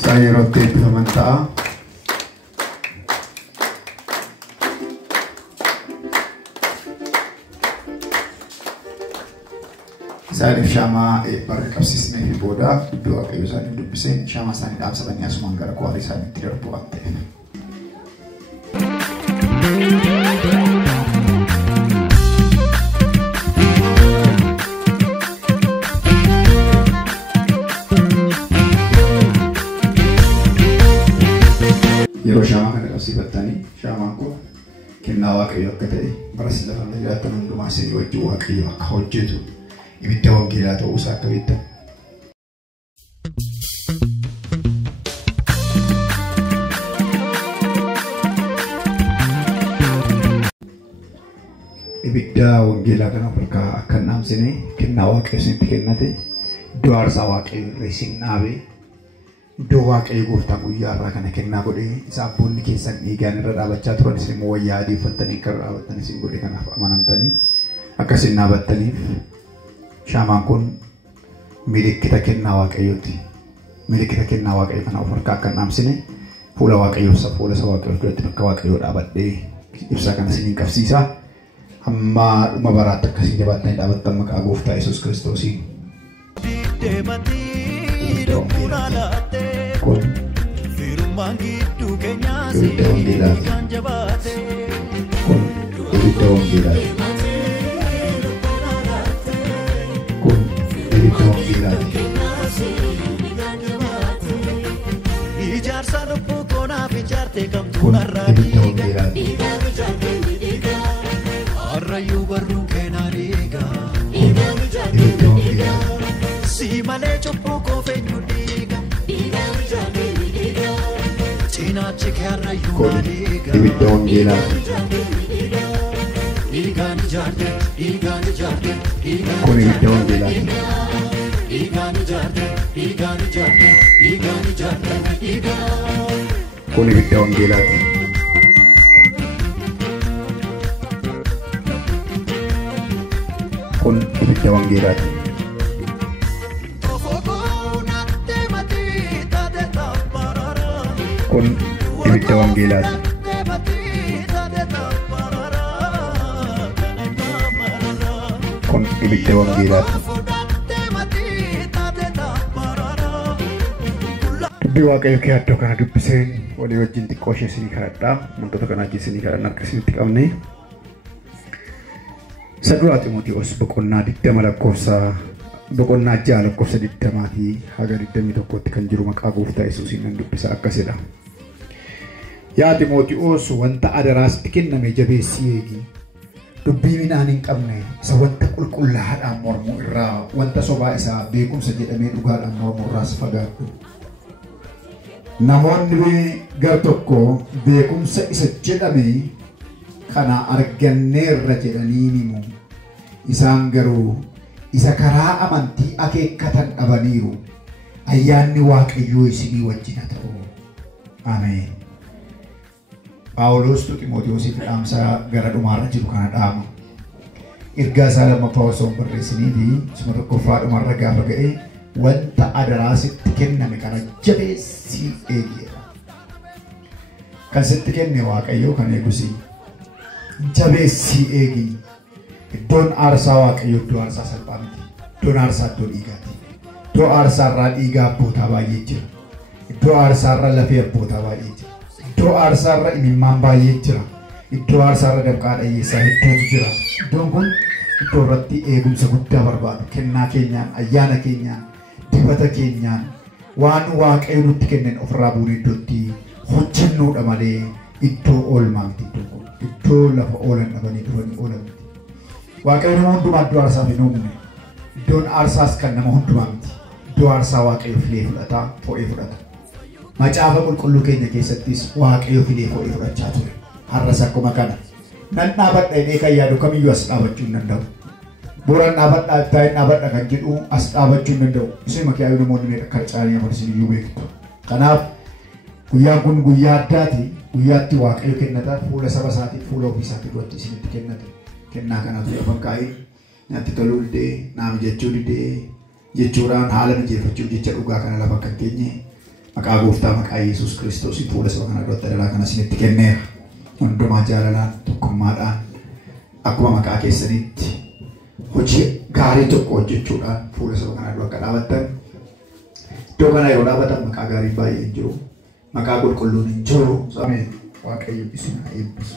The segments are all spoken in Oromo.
Saya roti bermanfaat. Saya Syama berkapsis nih boda dua kayu saya hidup besen Syama saya tidak sebenarnya semangat kuali saya tidak buat teh. Yeroo Syama kana qabsiifattanii Shaamaan kun kennaa Waaqayyoo akka ta'e bara sila kan jiraatan hundumaa isin wajjin Waaqayyo akka hojjetu ibidda wangeelaa ta'uu isaa akka beektan. Ibidda wangeelaa kana harkaa akka hin dhaamsine kennaa Waaqayyo isinitti kennate iddoo aarsaa Waaqayyo irra isin dhaabe iddoo Waaqayyo gooftaa guyyaa irraa kana kennaa godhee isa abboonni keessan dhiigaan irra dhaabachaa turan isin immoo wayyaa adii uffattanii akka irra dhaabattan isin godhe kanaaf amanamtanii akka isin dhaabattaniif Shaamaan kun milikkita kennaa Waaqayyooti. Milikkita kennaa Waaqayyo kana of harkaa akka hin dhaamsine fuula Waaqayyoo fuula isa Waaqayyoo duratti bakka Waaqayyoo dhaabadhee ibsaa kana isiniin qabsiisaa. Amma dhuma baraatti akkasiin jabaattanii dhaabattan maqaa gooftaa Yesuus Kiristoosiin. Kun ibidda wangeelaati. Kun ibidda wangeelaati. Kun ibidda wangeelaati. Kun ibidda wangeelaati. Arrayu barru kenariga Ibidda wangeelaati. si male choppo ko fenyudiga china chike arrayu Kun mariga ibidda wangeelaati. igani jarde Kun ibidda wangeelaati. igani jarde Kun ibidda wangeelaati. Kun ibidda wangeelaati. Kun ibidda wangeelaati. Kun ibidda wangeelaati. Dubbii Waaqayyo kee addoo kana dubbiseen walii wajjin xiqqoo ishee isinii kadhadhaa. Wantoota kana wajjin isinii kadhanna akka isinitti qabne. Saduraa Ximootiyoos boqonnaa 20 lakkoofsa boqonnaa 6 lakkoofsa 20 haga 21tti kan jiru maqaa gooftaa Yesuusiin nan dubbisa akkasidha. Yaa Ximootiyoos wanta adaraasitti kenname jabeessii eegi. Dubbii midhaan hin qabne isa wanta qulqullaa'aadhaan mormu irraa wanta sobaa isaa beekumsa jedhamee dhugaadhaan mormu irraas fagaadhu. Namoonni gar tokko beekumsa isa jedhame kana arganneerra jedhanii himu. Isaan garuu isa karaa amantii akeekkatan dhabaniiru. Ayyaanni Waaqayyoo isinii wajjin haa ta'u. Ameen. Phaawulos Ximootiyoosiif dhaamsa gara dhumaarra jiru kana dhaama. Ergaa isaa lammaffaa osoo hin barreessinii fi isuma tokkoffaa dhumarra gaafa ga'e wanta adaraasitti kenname kana jabeessii eegedha. Kan sitti kenne Waaqayyoo kan eegusi. Jabeessii eegi. Iddoon aarsaa Waaqayyoo iddoo aarsaa salphaa miti. Iddoon aarsaa iddoo dhiigaati. Iddoo aarsaarraa dhiigaa abbootaa baay'ee jira. Iddoo aarsaarraa lafee abbootaa baay'ee jira. Iddoo aarsaarraa imimmaan baay'ee jira. Iddoo aarsaarraa dabqaa dhayyeessaa hedduutu jira. Iddoon kun iddoo irratti eegumsa guddaa barbaadu. Kennaa keenyaan, ayyaana keenyaan, dibata keenyaan waan Waaqayyo nutti kennan ofirraa buunee iddootti hojjennuudha malee iddoo oolmaa miti iddoon kun. Iddoo lafa oolan dhabanii dhufanii oolan miti. Waaqayyo nama hundumaa iddoo aarsaaf hin uumne. Iddoon aarsaas kan nama hundumaa miti. Iddoo aarsaa Waaqayyo filee fudhataa, fo'ee fudhata. Macaafa qulqulluu keenya keessattis Waaqayyo filee fo'ee fudhachaa ture. Har'as akkuma kana. Nan dhaabadha jedhee kan yaadu kamiyyuu as dhaabachuu hin danda'u. Booraan dhaabadha taa'ee dhaabadha kan jedhu as dhaabachuu hin danda'u. Isuma kiyaayu namoonni meeqa akka caalanii afarsin iyyuu beektu. Kanaaf guyyaan kun guyyaa addaati. Guyyaatti Waaqayyo kennata fuula saba isaatii fuula ofii isaatii duratti isinitti kennate. Kennaa kanatu lafa kaa'ee natti toluu didee naam jechuu didee jechuudhaan haala mijeeffachuuf jecha dhugaa kana lafa kan keenye maqaa gooftaa maqaa Yesuus Kiristoos fuula saba kana duratti dhalaa kana isinitti kenneera. Hundumaa jaalalaan tokkummaadhaan akkuma maqaa keessanitti hojii gaarii tokko hojjechuudhaan fuula saba kana dura akka dhaabattan iddoo kana yeroo dhaabatan maqaa gaarii baay'ee hin jiru. Maqaa qulqulluun hin jiru. Ameen. Waaqayyo isin haa eebbisu.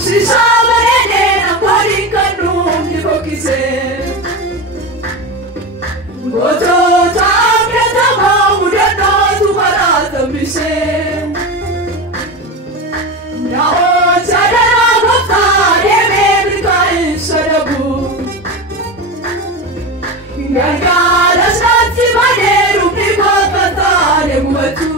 Si sabarene na kwari kanum ni kokise Goto tamre tamo mudano tumarata mise Na o chadara gopta deme brikai sadabu Gangala sati maneru ni kokata ne muatu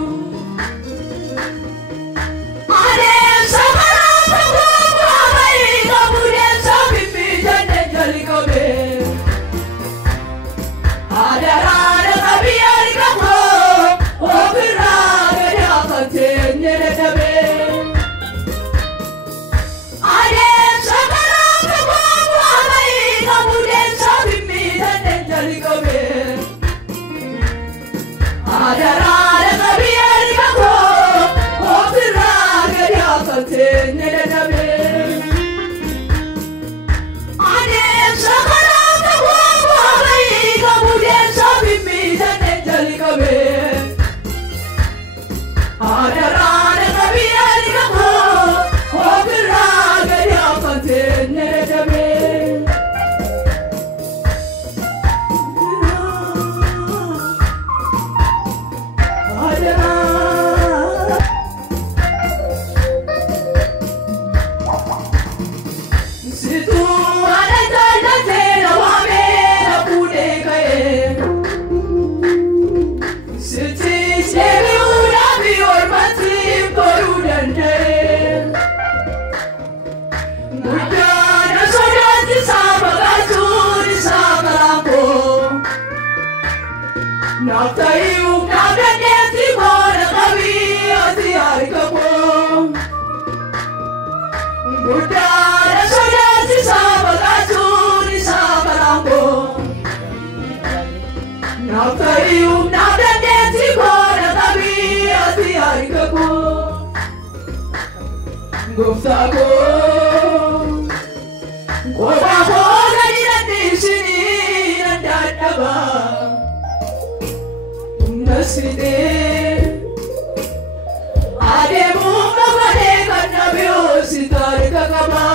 Goftago, Gobago, Nishini, and Dadaba, Naside, Ademu, Navade, Kanabio, Sitari Kakaba,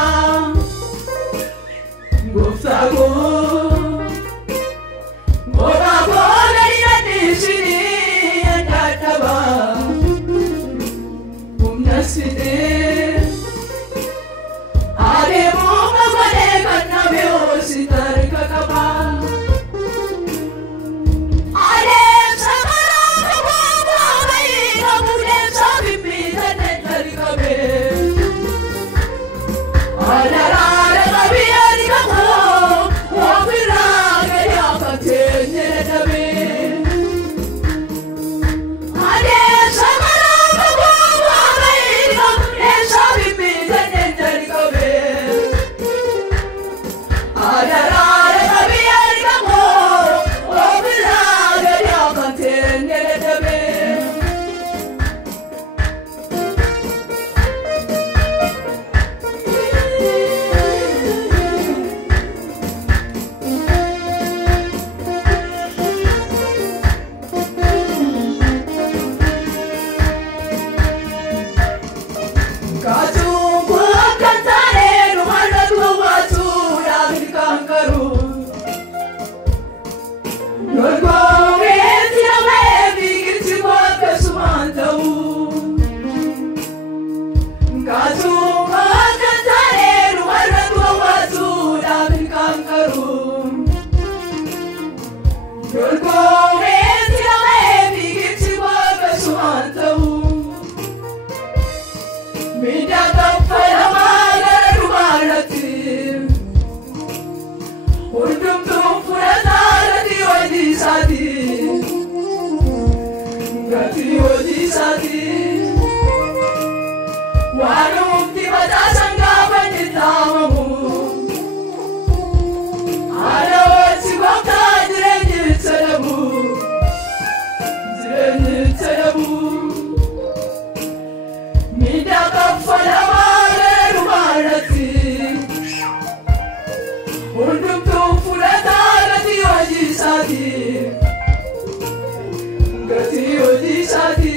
Goftago, Gobago, Nishini, and Dadaba, Naside. sati gati odi sati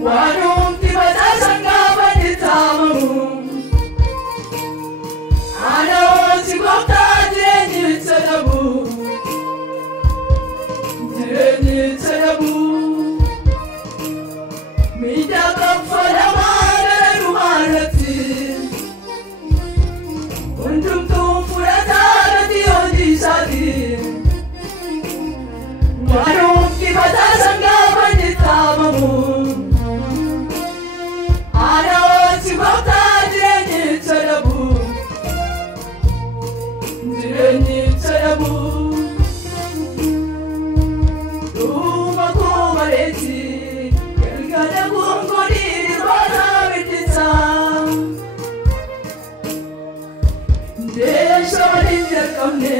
wanum ti bata sanga banitamu ana si gokta deni tsalabu mida kafala mala rumarati undum tu furata di odi sadi wanum ki bata sanga banitamu ana si gokta deni tsalabu Come